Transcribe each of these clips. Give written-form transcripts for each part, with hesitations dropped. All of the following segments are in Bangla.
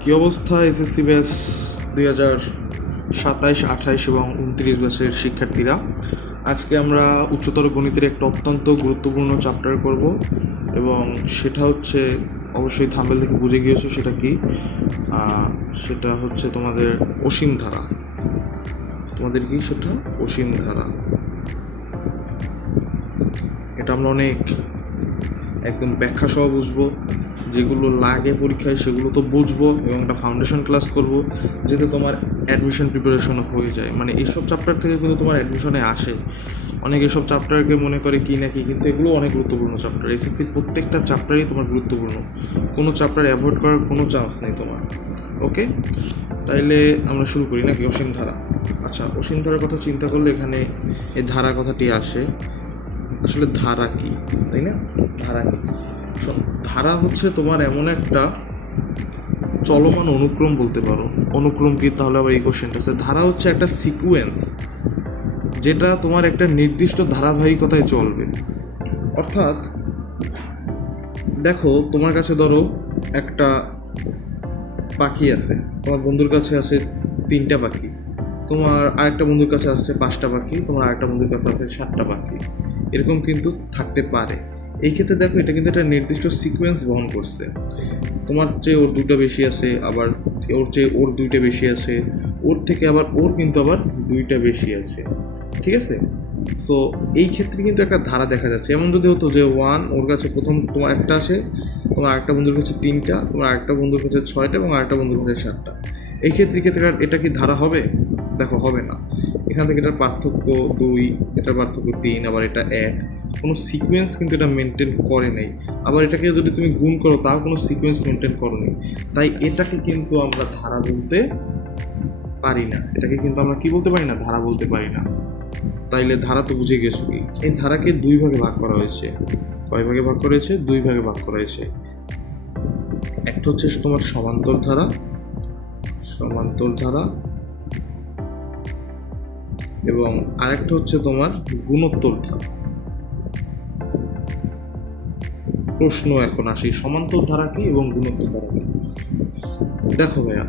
কী অবস্থা এসএসসি ব্যাচ 2027-28 এবং 29 ব্যাচের শিক্ষার্থীরা? আজকে আমরা উচ্চতর গণিতের একটা অত্যন্ত গুরুত্বপূর্ণ চ্যাপ্টার করব এবং সেটা হচ্ছে, অবশ্যই থাম্বনেল থেকে বুঝে গিয়েছো সেটা কি। সেটা হচ্ছে তোমাদের অসীম ধারা। তোমাদের কি সেটা? অসীম ধারা। এটা আমরা অনেক একদম ব্যাখ্যা সহ বুঝবো, যেগুলো লাগে পরীক্ষায় সেগুলো তো বুঝবো এবং একটা ফাউন্ডেশন ক্লাস করব, যাতে তোমার অ্যাডমিশন প্রিপারেশন হয়ে যায়। মানে এইসব চ্যাপ্টার থেকে কিন্তু তোমার অ্যাডমিশনে আসে। অনেকে এসব চ্যাপ্টারকে মনে করে কি না কি, কিন্তু এগুলো অনেক গুরুত্বপূর্ণ চ্যাপ্টার। এসএসসির প্রত্যেকটা চ্যাপ্টারই তোমার গুরুত্বপূর্ণ, কোনো চ্যাপ্টার অ্যাভয়েড করার কোনো চান্স নেই তোমার। ওকে, তাইলে আমরা শুরু করি নাকি? অসীম ধারা। আচ্ছা, অসীম ধারার কথা চিন্তা করলে এখানে এই ধারা কথাটি আসে। আসলে ধারা কি, তাই না? ধারা কি? ধারা হচ্ছে তোমার এমন একটা চলমান অনুক্রম বলতে পারো। অনুক্রম কি? তাহলে আবার এই কোশ্চেনটা আছে। ধারা হচ্ছে একটা সিকুয়েন্স, যেটা তোমার একটা নির্দিষ্ট ধারাবাহিকতায় চলবে। অর্থাৎ দেখো, তোমার কাছে ধরো একটা পাখি আছে, তোমার বন্ধুর কাছে আছে 3টা পাখি, তোমার আরেকটা বন্ধুর কাছে আসছে 5টা পাখি, তোমার আরেকটা বন্ধুর কাছে আছে 7টা পাখি। এরকম কিন্তু থাকতে পারে। এই ক্ষেত্রে দেখো, এটা কিন্তু একটা নির্দিষ্ট সিকোয়েন্স বহন করছে। তোমার চেয়ে ওর 2টা বেশি আছে, আবার ওর চেয়ে ওর 2টা বেশি আছে, ওর থেকে আবার ওর কিন্তু আবার 2টা বেশি আছে। ঠিক আছে? সো এই ক্ষেত্রে কিন্তু একটা ধারা দেখা যাচ্ছে। এমন যদি হতো যে 1 ওর কাছে প্রথম তোমার একটা আছে, তোমার আরেকটা বন্ধুর কাছে 3টা, তোমার আরেকটা বন্ধুর কাছে 6টা এবং আরেকটা বন্ধুর কাছে 7টা, এই ক্ষেত্রে এটা কি ধারা হবে? দেখো, হবে না। এখান থেকে এটার পার্থক্য 2, এটার পার্থক্য 3, আবার এটা 1। কোনো সিকোয়েন্স কিন্তু এটা মেনটেন করে নেই। আবার এটাকে যদি তুমি গুণ করো, তাও কোনো সিকোয়েন্স মেনটেন করোনি। তাই এটাকে কিন্তু আমরা ধারা বলতে পারি না। এটাকে কিন্তু আমরা কি বলতে পারি না? ধারা বলতে পারি না। তাইলে ধারা তো বুঝে গেছো কি? এই ধারাকে 2 ভাগে ভাগ করা হয়েছে। কয় ভাগে ভাগ করা হয়েছে? 2 ভাগে ভাগ করা হয়েছে। একটা হচ্ছে তোমার সমান্তর ধারা, সমান্তর ধারা, এবং আরেকটা হচ্ছে তোমার গুণোত্তর ধারা। প্রশ্ন এখন আসি, সমান্তর ধারা কি এবং গুণোত্তর ধারা কি? দেখো ভাইয়া,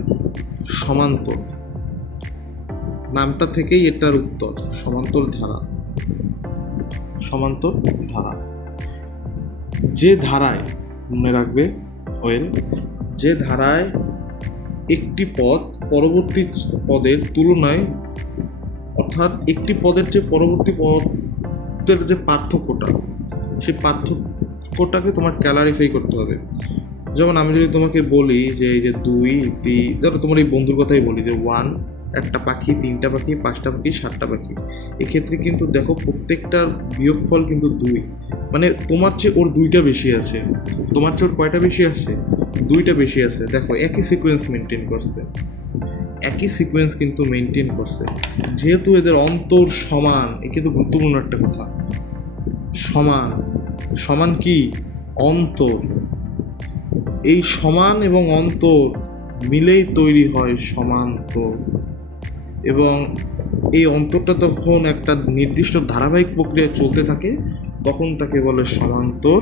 সমান্তর নামটা থেকেই এটার উত্তর। সমান্তর ধারা, সমান্তর ধারা যে ধারায়, মনে রাখবে ওয়েল, যে ধারায় একটি পদ পরবর্তী পদের তুলনায়, অর্থাৎ একটি পদের যে পরবর্তী পদের যে পার্থক্যটা, সেই পার্থক্যটাকে তোমার ক্যালারিফাই করতে হবে। যেমন আমি যদি তোমাকে বলি যে এই যে 2, ধরো তোমার এই বন্ধুর কথাই বলি যে 1 একটা পাখি, 3টা পাখি, 5টা পাখি, 7টা পাখি। এক্ষেত্রে কিন্তু দেখো, প্রত্যেকটার বিয়োগফল কিন্তু 2। মানে তোমার চেয়ে ওর 2টা বেশি আছে, তোমার চেয়ে ওর কয়টা বেশি আছে? 2টা বেশি আছে। দেখো, একই সিকোয়েন্স মেনটেন করছে, একই সিকোয়েন্স কিন্তু মেনটেন করছে। যেহেতু এদের অন্তর সমান, এ কিন্তু গুরুত্বপূর্ণ একটা কথা। সমান, সমান কি? অন্তর। এই সমান এবং অন্তর মিলেই তৈরি হয় সমান্তর, এবং এই অন্তরটা যখন একটা নির্দিষ্ট ধারাবাহিক প্রক্রিয়া চলতে থাকে, তখন তাকে বলে সমান্তর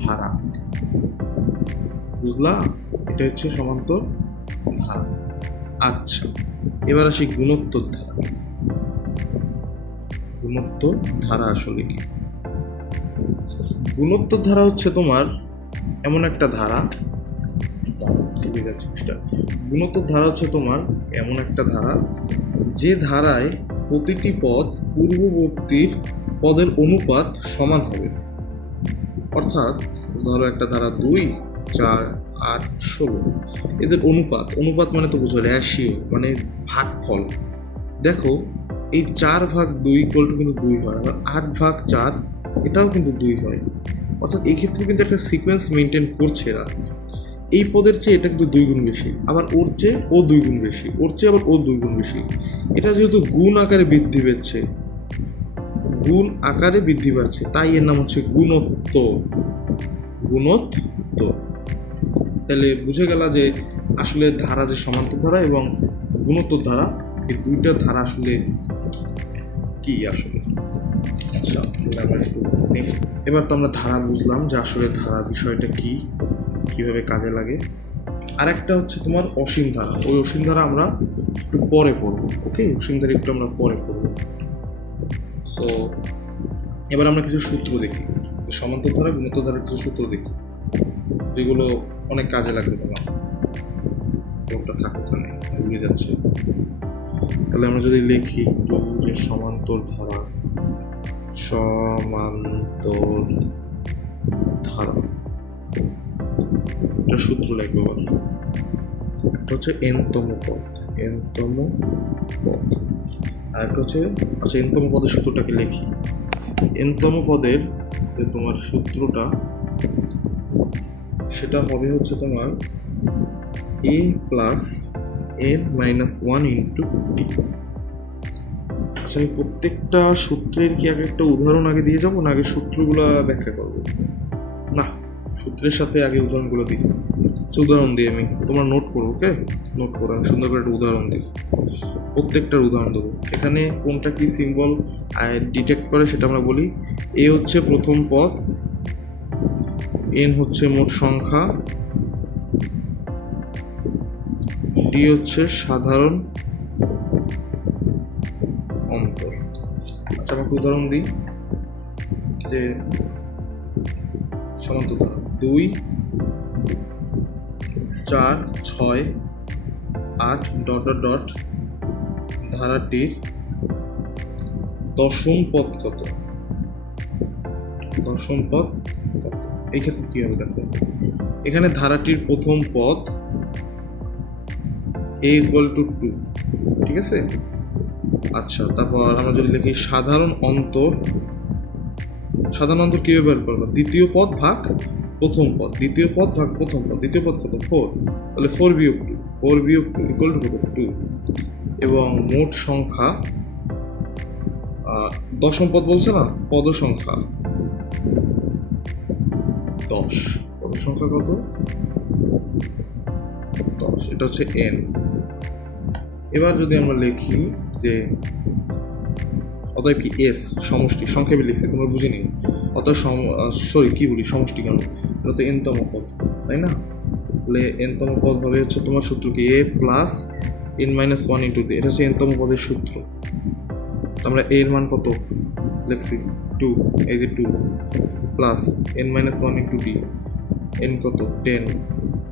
ধারা। বুঝলা? এটা হচ্ছে সমান্তর ধারা। আচ্ছা, এবার আসি গুণোত্তর ধারা। গুণোত্তর ধারা আসলে কি? গুণোত্তর ধারা হচ্ছে তোমার এমন একটা ধারা, গুণোত্তর ধারা হচ্ছে তোমার এমন একটা ধারা, যে ধারায় প্রতিটি পদ পূর্ববর্তীর পদের অনুপাত সমান হবে। অর্থাৎ ধরো একটা ধারা 2, 4, 8, 16, এদের অনুপাত, অনুপাত মানে তো বুঝো রেশিও, মানে ভাগফল। দেখো, এই 4/2 কিন্তু 2 হয়, আবার 8/4 এটাও কিন্তু 2 হয়। অর্থাৎ এই ক্ষেত্রে কিন্তু একটা সিকোয়েন্স মেনটেন করছে এরা। এই পদের চেয়ে এটা কিন্তু 2 গুণ বেশি, আবার ওর চেয়ে ও 2 গুণ বেশি, ওর চেয়ে আবার ও 2 গুণ বেশি। এটা যেহেতু গুণ আকারে বৃদ্ধি পাচ্ছে, গুণ আকারে বৃদ্ধি পাচ্ছে, তাই এর নাম হচ্ছে গুণোত্তর। গুণোত্তর। তাহলে বুঝে গেল যে আসলে ধারা, যে সমান্তর ধারা এবং গুণোত্তর ধারা, এই 2টা ধারা আসলে কি আসলে। আচ্ছা, এবার তো আমরা ধারা বুঝলাম যে আসলে ধারা বিষয়টা কি, কিভাবে কাজে লাগে। আরেকটা হচ্ছে তোমার অসীম ধারা। ওই অসীম ধারা আমরা একটু পরে পড়বো, ওকে? অসীম ধারা একটু আমরা পরে পড়বো। সো এবার আমরা কিছু সূত্র দেখি, সমান্তর ধারা গুণোত্তর ধারার কিছু সূত্র দেখি যেগুলো অনেক কাজে লাগবে তোমার। ওটা থাকুক ওখানে, ভুলে যাচ্ছে। তাহলে আমরা যদি লিখি একটু যে সমান্তর ধারা, সমান্তর ধারা একটা সূত্র লিখবো। বল একটা হচ্ছে এনতম পদ, এনতম পদ, আর একটা হচ্ছে আচ্ছা এনতম পদের সূত্রটাকে লিখি। এনতম পদের যে তোমার সূত্রটা সেটা হবে হচ্ছে তোমার a plus n minus 1 into d। আচ্ছা আমি প্রত্যেকটা সূত্রের কি আগে একটা উদাহরণ আগে দিয়ে যাবো, না আগে সূত্রগুলো ব্যাখ্যা করবো? না, সূত্রের সাথে আগে উদাহরণগুলো দিই। উদাহরণ দিই আমি, তোমরা নোট করো, ওকে? নোট করো, আমি সুন্দর করে একটা উদাহরণ দিই, প্রত্যেকটার উদাহরণ দেবো। এখানে কোনটা কি সিম্বল ডিটেক্ট করে সেটা আমরা বলি। এ হচ্ছে প্রথম পদ, এন হচ্ছে মোট সংখ্যা, ডি হচ্ছে সাধারণ অন্তর। আচ্ছা আমরা উদাহরণ দিই যে সমান্তর ধারা 2, 4, 6, 8 ডট ডট ডট ধারাটির দশম পদ কত? দশম পদ কত? এই ক্ষেত্রে কি হবে দেখো, এখানে ধারাটির প্রথম পদ a ইকুয়াল টু 2, ঠিক আছে? আচ্ছা তারপর আমরা যদি লিখি সাধারণ অন্তর, সাধারণ অন্তর কীভাবে বের করবো? দ্বিতীয় পদ ভাগ প্রথম পদ, দ্বিতীয় পদ ভাগ প্রথম পদ, দ্বিতীয় পদ কত? 4, তাহলে 4 বিয়োগ 2, 4 বিয়োগ 2 ইকুয়াল টু কত? 2। এবং মোট সংখ্যা, দশম পদ বলছে না, পদ সংখ্যা 10, পদ সংখ্যা কত? 10, এটা হচ্ছে n। এবার যদি আমরা লিখি যে অতএব কি এস সমষ্টি, সংক্ষেপে লিখছি তোমরা বুঝে নিও। অতএব সরি কি বলি, সমষ্টি কেন? এটা তো এনতম পদ, তাই না? তাহলে এনতম পদ হবে হচ্ছে তোমার সূত্র কি a plus n minus 1 into d। এটা হচ্ছে এনতম পদের সূত্র। আমরা a এর মান কত লিখছি? 2, এই যে 2 plus n minus 1 into d, n কত? 10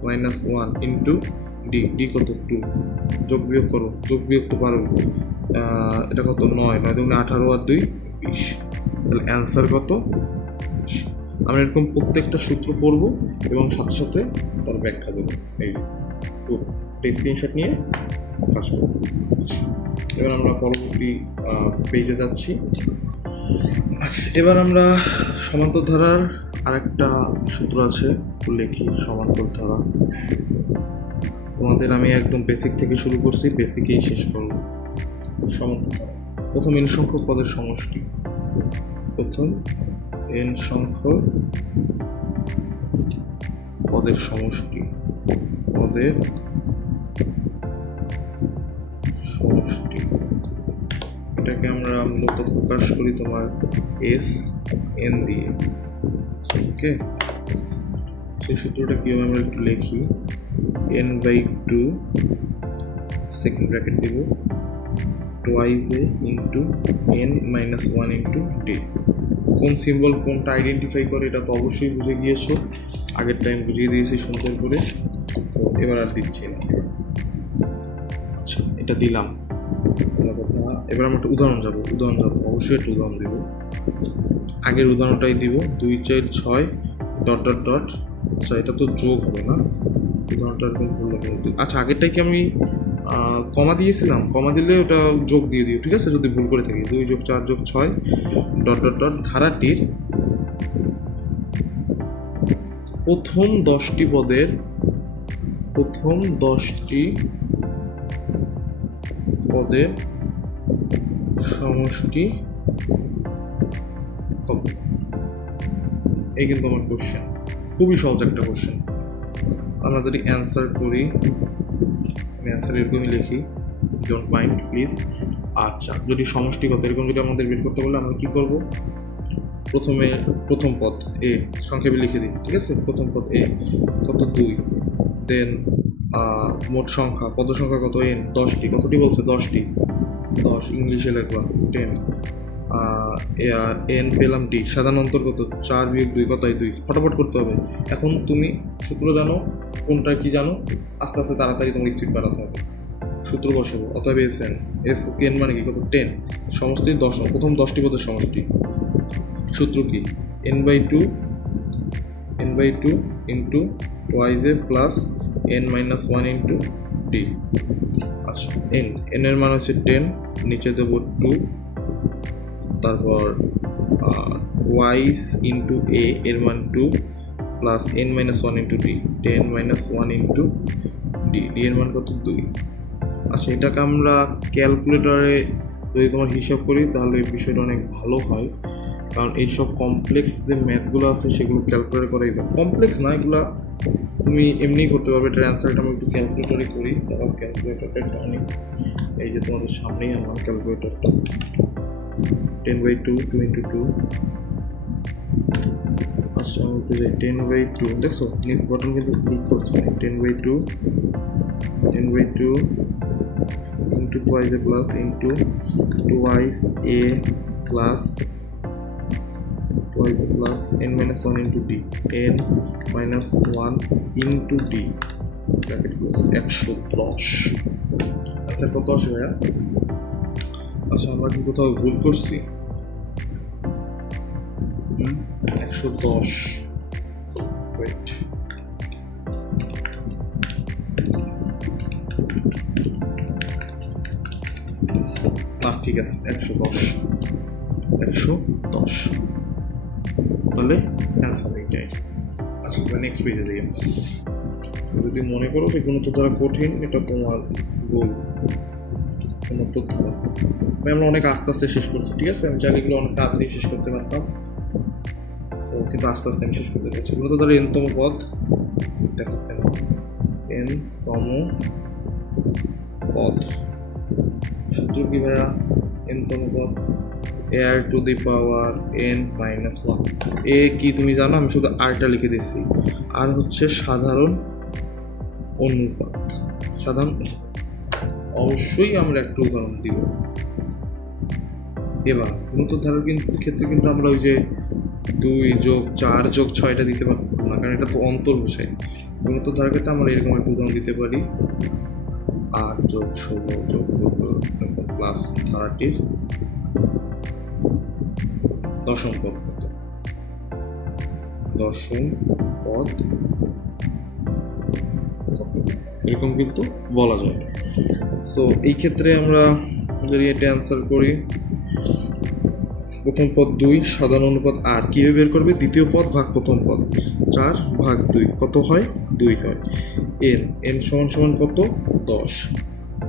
মাইনাস 1 ইন্টু d, d কত? 2। যোগ বিয়োগ করো, যোগ বিয়োগ তো পারো। এটা কত? 9, 9 দুগুণে 18 আর 2 20। তাহলে অ্যান্সার কত? আমরা এরকম প্রত্যেকটা সূত্র পড়ব এবং সাথে সাথে তার ব্যাখ্যা দেবো। এই পুরো স্ক্রিনশট নিয়ে কাজ করব। এবার আমরা পরবর্তী পেজে যাচ্ছি। এবার আমরা সমান্তর ধারার আরেকটা সূত্র আছে লিখি। সমান্তর ধারা তোমাদের আমি একদম বেসিক থেকে শুরু করছি, বেসিকেই শেষ করব। সমান্তর ধারা প্রথম n সংখ্যক পদের সমষ্টি, প্রথম n সংখ্যক পদের সমষ্টি, পদের সমষ্টি, এটাকে আমরা মূলত প্রকাশ করি তোমার এস এন দিয়ে, ওকে? সেই সূত্রটা কীভাবে আমরা একটু লিখি। n/2 সেকেন্ড ব্র্যাকেট দিব, twice a into n minus 1 into d। কোন সিম্বল কোনটা আইডেন্টিফাই করে এটা তো অবশ্যই বুঝে গিয়েছো, আগের টাইম বুঝিয়ে দিয়েছি সুন্দর করে। তো এবার আর দিচ্ছি না। আচ্ছা এটা দিলাম কথা। এবার আমরা একটা উদাহরণ যাবো, অবশ্যই একটা উদাহরণ দেব। আগের উদাহরণটাই দিব, 2, 4, 6 ডট ডট ডট। আচ্ছা এটা তো যোগ হবে না, উদাহরণটা এরকম করলে। আচ্ছা আগেরটাই কি আমি কমা দিয়েছিলাম? কমা দিলে ওটা যোগ দিয়ে দিও, ঠিক আছে? যদি ভুল করে থাকি 2 যোগ 4 যোগ 6 ডট ডট ডট ধারাটির প্রথম 10টি পদের, প্রথম 10টি পদের সমষ্টি কত? এই কিন্তু আমার কোশ্চেন, খুবই সহজ একটা কোশ্চেন। আমরা যদি অ্যান্সার করি, আমি অ্যান্সার এরকমই লিখি, ডোন্ট মাইন্ড প্লিজ। আচ্ছা যদি সমষ্টিগত এরকম যদি আমাদের বের করতে বলে আমরা কী করব? প্রথমে প্রথম পদ এ সংক্ষেপে লিখে দিই, ঠিক আছে? প্রথম পদ এ কত? 2, দেন মোট সংখ্যা পদ সংখ্যা কত n 10টি কতটি বলছে 10টি 10 ইংলিশে লিখবা 10 n পেলাম d সাধারণ অন্তর কত 4 বিয়োগ 2 কত 2 ফটাফট করতে হবে এখন তুমি সূত্র জানো কোনটা কি জানো আস্তে আস্তে তাড়াতাড়ি তোমার স্পিড বাড়াতে হবে সূত্র বসাবো অতএব n মানে কি কত 10 সমষ্টি দশম প্রথম 10টি পদের সমষ্টি সূত্র কি n/2 ইন্টু টুয়াইজ এ প্লাস n-1 ইন্টু d আচ্ছা n এর মান হচ্ছে 10 নিচে দেব 2 তারপর টুয়াইস ইন্টু a এর মান 2 plus n-1 into d 10-1 into d এর মান কত 2 আচ্ছা এটাকে আমরা ক্যালকুলেটরে যদি তোমার হিসাব করি তাহলে বিষয়টা অনেক ভালো হয় কারণ এইসব কমপ্লেক্স যে ম্যাথগুলো আছে সেগুলো ক্যালকুলেট করাই কমপ্লেক্স না এগুলো তুমি এমনিই করতে পারবে এটার অ্যান্সারটা আমি একটু ক্যালকুলেটরে করি তারাও ক্যালকুলেটরটা একটা অনেক এই যে তোমাদের সামনেই আমার ক্যালকুলেটরটা 10/2 2 ইন্টু 2 আচ্ছা আমি একটু যাই 10/2 দেখছো নিচ বাটন কিন্তু ক্লিক করছে না 10/2 ইন্টু টুয়াইস এ প্লাস ইন্টু টুয়াইস এ plus twice plus n-1 into d n-1 into d bracket close 110 আচ্ছা কত আসে ভাইয়া আচ্ছা আমরা কি কোথাও ভুল করছি 110 ওয়েট না ঠিক আছে 110 তাহলে অ্যান্সার এইটাই আচ্ছা নেক্সট পেজে দিই যদি মনে করো যে গুণোত্তর ধারা কঠিন এটা তোমার গোল গুণোত্তর ধারা আমরা অনেক আস্তে আস্তে শেষ করছি ঠিক আছে আমি চাইলে এগুলো অনেক তাড়াতাড়ি শেষ করতে পারতাম সো কিন্তু আস্তে আস্তে আমি শেষ করতে চাইছি গুণোত্তর ধারা n তম পদ দেখাচ্ছে না n তম পদ সূত্র কি ভাইয়া n তম পদ a two the power n-1 এ কি তুমি জানো আমি শুধু আরটা লিখে দিচ্ছি আর হচ্ছে সাধারণ অনুপাত অবশ্যই আমরা একটা উদাহরণ দিব এবার গুণোত্তর ধারার ক্ষেত্রে কিন্তু আমরা ওই যে 2+4+6 দিতে পারবো না কারণ এটা তো অন্তর বসাই গুণোত্তর ধারার ক্ষেত্রে আমরা এরকম একটা উদাহরণ দিতে পারি 8+16 প্লাস ধারাটির দশম পদ কত এরকম কিন্তু বলা যায় সো এই ক্ষেত্রে আমরা যদি এটা অ্যান্সার করি প্রথম পদ 2 সাধারণ অনুপাত আর কীভাবে বের করবে দ্বিতীয় পদ ভাগ প্রথম পদ 4/2 কত হয় 2 হয় n সমান কত 10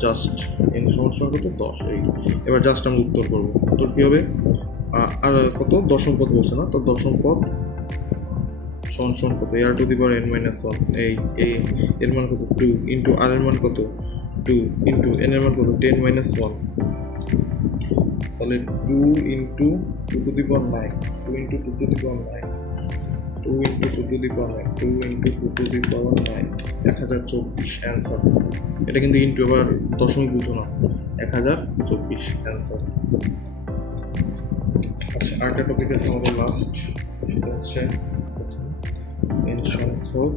জাস্ট n সমান কত 10 এই এবার জাস্ট আমরা উত্তর করবো উত্তর কী হবে আর কত দশম পদ বলছে না তো দশম পদ সমান কত a two the power n-1 এই এর মান কত 2 ইন্টু আর এর মান কত 2 ইন্টু n এর মান কত 10-1 তাহলে 2 into 2 two the power 9 2 into 2 two the power 9 2 into 2 two the power 9 2 into 2 two the power 9 1024 answer এটা কিন্তু ইন্টু এবার দশমিক বুঝো না 1024 অ্যান্সার আচ্ছা আরেকটা টপিক আছে আমাদের লাস্ট সেটা হচ্ছে n সংখ্যক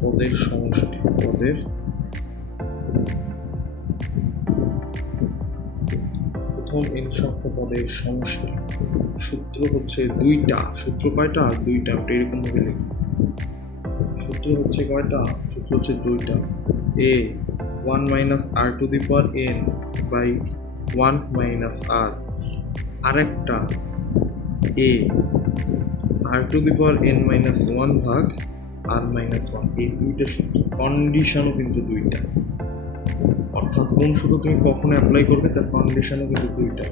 পদের সমষ্টি প্রথম n সংখ্যক পদের সমষ্টি সূত্র হচ্ছে দুইটা সূত্র কয়টা দুইটা আমরা এরকম ভাবে লিখি সূত্র হচ্ছে কয়টা সূত্র হচ্ছে দুইটা a 1 - r to the power n by 1 - r আরেকটা a r to the power n-1 ভাগ r-1 এই দুইটা সূত্র কন্ডিশনও কিন্তু দুইটা অর্থাৎ কোন সূত্র তুমি কখনো অ্যাপ্লাই করবে তার কন্ডিশনও কিন্তু দুইটা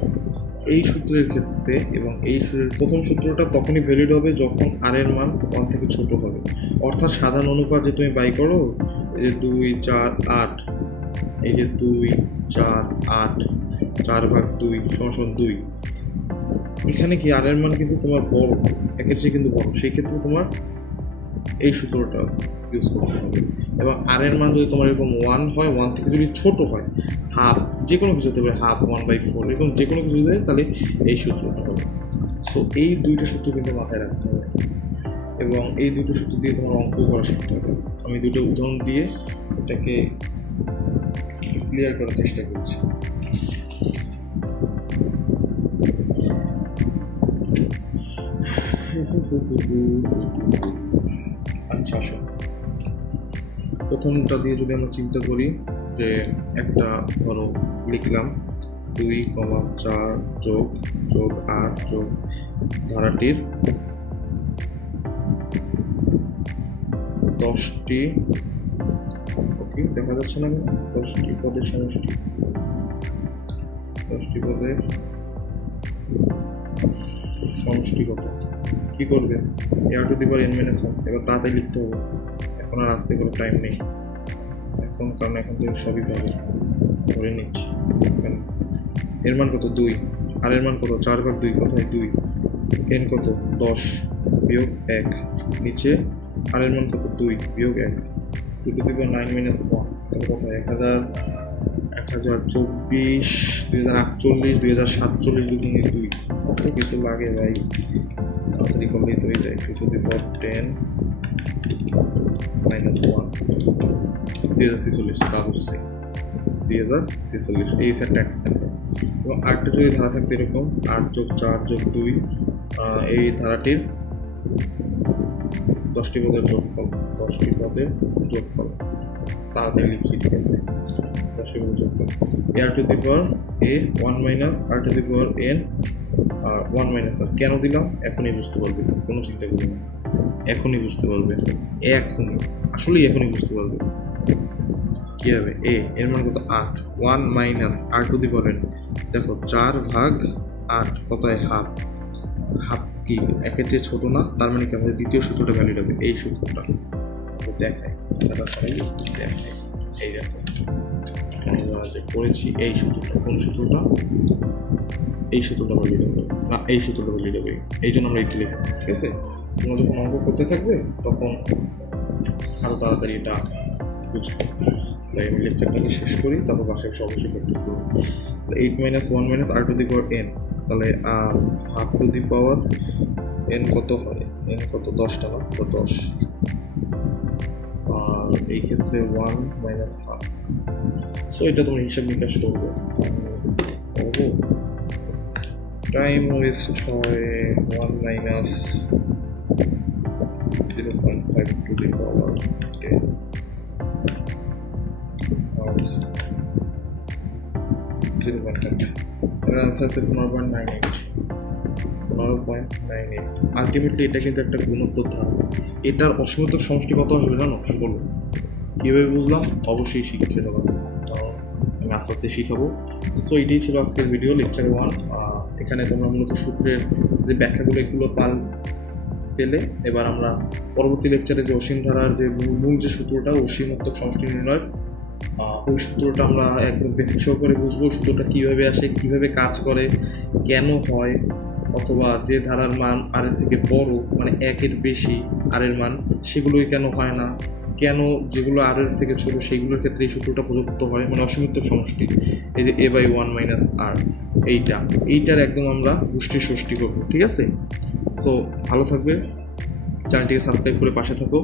এই সূত্রের ক্ষেত্রে এবং এই প্রথম সূত্রটা তখনই ভ্যালিড হবে যখন আর এর মান 1 থেকে ছোট হবে অর্থাৎ সাধারণ অনুপাত যে তুমি বাই করো এই যে 2 4 8 এই যে 2 4 8 4/2 = 2 এখানে কি আর এর মান কিন্তু তোমার বড় একের চেয়ে কিন্তু বড় সেই ক্ষেত্রে তোমার এই সূত্রটা ইউজ করতে হবে। এবং আর এর মান যদি তোমার এরকম 1 হয়, 1 থেকে যদি ছোট হয়, হাফ, যে কোনো কিছু হতে পারে, হাফ, 1/4, এরকম যে কোনো কিছু দেয়, তাহলে এই সূত্রটা হবে। সো এই দুইটা সূত্র কিন্তু মাথায় রাখতে হবে এবং এই দুটো সূত্র দিয়ে তোমার অঙ্ক করা শিখতে হবে। আমি দুটো উদাহরণ দিয়ে এটাকে ক্লিয়ার করার চেষ্টা করছি। আচ্ছা, আসো প্রথমটা দিয়ে যদি আমরা চিন্তা করি যে একটা ধরো লিখলাম 2,4 যোগ 8 যোগ ধারাটির 10টি, ওকে দেখা যাচ্ছে না, 10টি পদের সমষ্টি, 10টি পদের সমষ্টি কত? কী করবে? a⁻n-1, এবার তাড়াতাড়ি লিখতে হবে, এখন আর আসতে কোনো টাইম নেই এখন, কারণ এখন তো সবই পাবে, ধরে নিচ্ছি। এর মান কত? 2। আর এর মান কত? 4/2, কোথায় 2, n কত? 10 বিয়োগ 1, নিচে আর এর মান কত? 2 বিয়োগ 1, 2⁻9-1, কোথায়? 1024, 2048, 2047, 2 কত কিছু লাগে ভাই, তাড়াতাড়ি করলেই তো হয়ে যায়। 2⁻10-1, 2046, তা হচ্ছে 2046, এই সেটটা আছে। এবং আরেকটা যদি ধারা থাকতো এরকম 8 যোগ 4 যোগ 2, এই ধারাটির 10টি পদের যোগফল, 10টি পদের যোগফল, তাড়াতাড়ি লিখছি, ঠিক আছে? 10টি পদের যোগফল a⁻n1 কেন দিলাম এখনই বুঝতে পারবে, কোনো চিন্তা করবে না, এখনই বুঝতে পারবে, আসলেই এখনই বুঝতে পারবে কী হবে। এর মান কত? 8, 1 - দেখো 4/8 কোথায়? হাফ, হাফ কি একের চেয়ে ছোটো না, তার মানে কি আমাদের দ্বিতীয় সূত্রটা ভ্যালিড হবে, এই সূত্রটা দেখায়, এই দেখো আমরা যে করেছি এই সূত্রটা, কোন সূত্রটা? এই সূত্রটা ভ্যালিড হবে না, এই সূত্রটা ভ্যালিড হবে, এই জন্য আমরা এটি লিখেছি, ঠিক আছে? তোমরা যখন অঙ্ক করতে থাকবে তখন আরও তাড়াতাড়ি এটা বুঝবে। তাই আমি লেকচারটাকে শেষ করি, তারপর বাসায় অবশ্যই প্র্যাকটিস করবো। 8 - 1 - r⁻n, তাহলে n কত হয়? n কত? 10টা না, 10, আর এই ক্ষেত্রে 1 - ½ সো এটা তুমি হিসাব নিকাশ করবে, টাইম ওয়েস্ট হয় 1 - 0.5 আর 0.5, এর আনসার আছে 15.98। আলটিমেটলি এটা কিন্তু একটা গুণোত্তর ধারা, এটার অসীমতর সমষ্টি কত আসবে জানো? 16। কীভাবে বুঝলাম? অবশ্যই শিখে দেবো, কারণ আমি আস্তে আস্তে শিখাবো। সো এটাই ছিল আজকের ভিডিও, লেকচার 1। এখানে তোমরা মূলত সূত্রের যে ব্যাখ্যাগুলো এগুলো পেলে, এবার আমরা পরবর্তী লেকচারে যে অসীম ধারার যে মূল যে সূত্রটা, অসীমোত্তর সমষ্টি নির্ণয়ের, ওই সূত্রটা আমরা একদম বেসিক সহকারে বুঝবো, সূত্রটা কীভাবে আসে, কীভাবে কাজ করে, কেন হয়, অথবা যে ধারার মান আর এর থেকে বড়, মানে 1-এর বেশি আর এর মান, সেগুলোই কেন হয় না, কেন যেগুলো আর এর থেকে ছোটো সেইগুলোর ক্ষেত্রে এই সূত্রটা প্রযুক্ত হয়, মানে অসীমোত্তর সমষ্টি, এই যে a/1 - r, এইটার একদম আমরা গোষ্ঠী ষষ্ঠী করবো, ঠিক আছে? সো ভালো থাকবে, চ্যানেলটিকে সাবস্ক্রাইব করে পাশে থাকো।